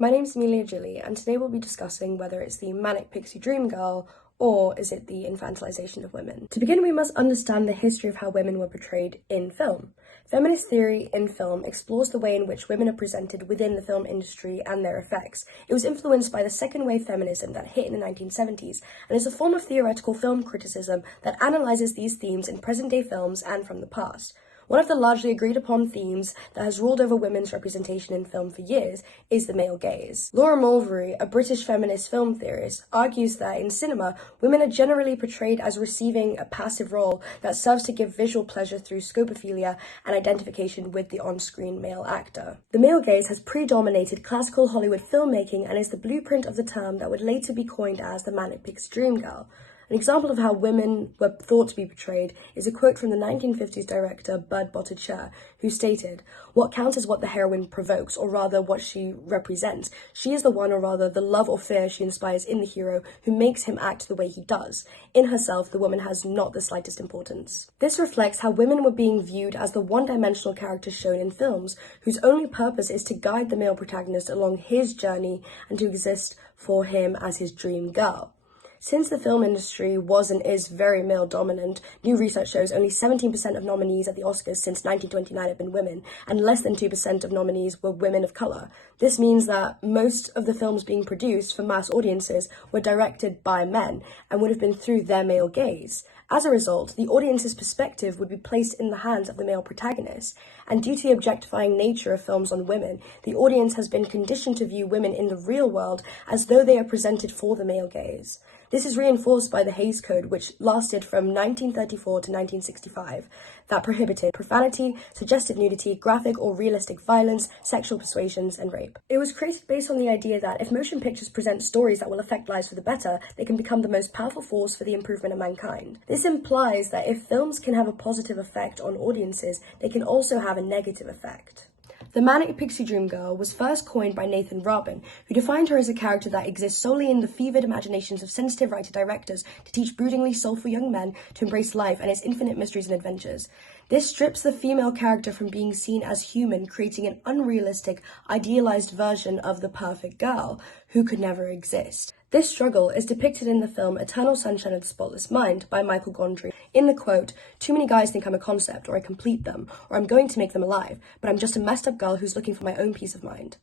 My name's Amelia Gilly, and today we'll be discussing whether it's the Manic Pixie Dream Girl or is it the infantilization of women. To begin, we must understand the history of how women were portrayed in film. Feminist theory in film explores the way in which women are presented within the film industry and their effects. It was influenced by the second wave feminism that hit in the 1970s, and is a form of theoretical film criticism that analyzes these themes in present-day films and from the past. One of the largely agreed upon themes that has ruled over women's representation in film for years is the male gaze. Laura Mulvey, a British feminist film theorist, argues that in cinema, women are generally portrayed as receiving a passive role that serves to give visual pleasure through scopophilia and identification with the on-screen male actor. The male gaze has predominated classical Hollywood filmmaking and is the blueprint of the term that would later be coined as the Manic Pixie Dream Girl. An example of how women were thought to be portrayed is a quote from the 1950s director Bud Botticher, who stated, "What counts is what the heroine provokes, or rather what she represents. She is the one, or rather the love or fear she inspires in the hero, who makes him act the way he does. In herself, the woman has not the slightest importance." This reflects how women were being viewed as the one-dimensional characters shown in films, whose only purpose is to guide the male protagonist along his journey and to exist for him as his dream girl. Since the film industry was and is very male-dominant, new research shows only 17% of nominees at the Oscars since 1929 have been women, and less than 2% of nominees were women of colour. This means that most of the films being produced for mass audiences were directed by men, and would have been through their male gaze. As a result, the audience's perspective would be placed in the hands of the male protagonist, and due to the objectifying nature of films on women, the audience has been conditioned to view women in the real world as though they are presented for the male gaze. This is reinforced by the Hays Code, which lasted from 1934 to 1965, that prohibited profanity, suggestive nudity, graphic or realistic violence, sexual persuasions, and rape. It was created based on the idea that if motion pictures present stories that will affect lives for the better, they can become the most powerful force for the improvement of mankind. This implies that if films can have a positive effect on audiences, they can also have a negative effect. The Manic Pixie Dream Girl was first coined by Nathan Rabin, who defined her as a character that exists solely in the fevered imaginations of sensitive writer-directors to teach broodingly soulful young men to embrace life and its infinite mysteries and adventures. This strips the female character from being seen as human, creating an unrealistic, idealized version of the perfect girl, who could never exist. This struggle is depicted in the film Eternal Sunshine of the Spotless Mind by Michael Gondry. In the quote, "Too many guys think I'm a concept, or I complete them, or I'm going to make them alive, but I'm just a messed up girl who's looking for my own peace of mind."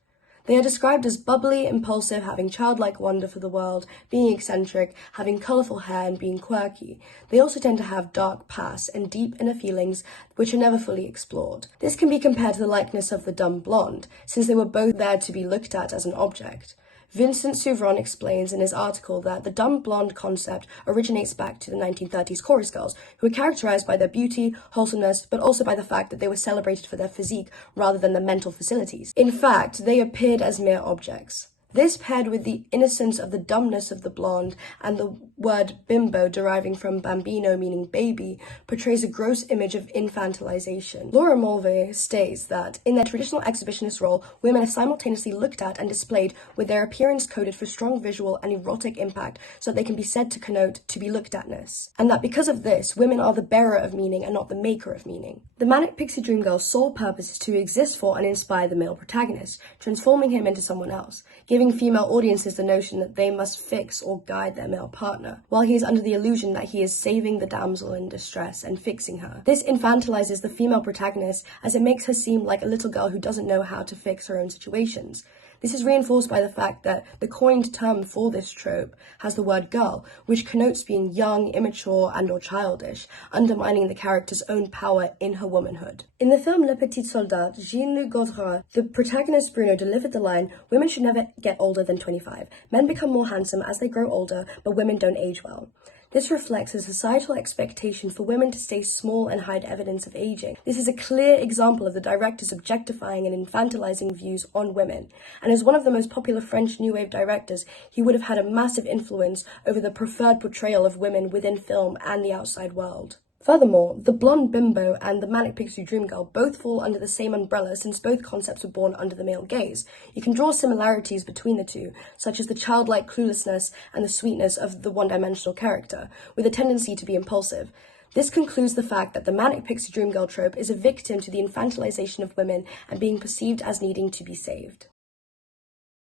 They are described as bubbly, impulsive, having childlike wonder for the world, being eccentric, having colourful hair, and being quirky. They also tend to have dark past and deep inner feelings which are never fully explored. This can be compared to the likeness of the dumb blonde, since they were both there to be looked at as an object. Vincent Souvron explains in his article that the dumb blonde concept originates back to the 1930s chorus girls, who were characterized by their beauty, wholesomeness, but also by the fact that they were celebrated for their physique rather than their mental facilities. In fact, they appeared as mere objects. This, paired with the innocence of the dumbness of the blonde and the word bimbo deriving from bambino meaning baby, portrays a gross image of infantilization. Laura Mulvey states that in their traditional exhibitionist role, women are simultaneously looked at and displayed with their appearance coded for strong visual and erotic impact so that they can be said to connote to be looked atness. And that because of this, women are the bearer of meaning and not the maker of meaning. The Manic Pixie Dream Girl's sole purpose is to exist for and inspire the male protagonist, transforming him into someone else, giving female audiences the notion that they must fix or guide their male partner, while he is under the illusion that he is saving the damsel in distress and fixing her. This infantilizes the female protagonist as it makes her seem like a little girl who doesn't know how to fix her own situations. This is reinforced by the fact that the coined term for this trope has the word girl, which connotes being young, immature, and/or childish, undermining the character's own power in her womanhood. In the film Le Petit Soldat, Jean-Luc Godard, the protagonist Bruno delivered the line, "Women should never get older than 25. Men become more handsome as they grow older, but women don't age well." This reflects a societal expectation for women to stay small and hide evidence of aging. This is a clear example of the director's objectifying and infantilizing views on women. And as one of the most popular French New Wave directors, he would have had a massive influence over the preferred portrayal of women within film and the outside world. Furthermore, the blonde bimbo and the Manic Pixie Dream Girl both fall under the same umbrella since both concepts were born under the male gaze. You can draw similarities between the two, such as the childlike cluelessness and the sweetness of the one-dimensional character, with a tendency to be impulsive. This concludes the fact that the Manic Pixie Dream Girl trope is a victim to the infantilization of women and being perceived as needing to be saved.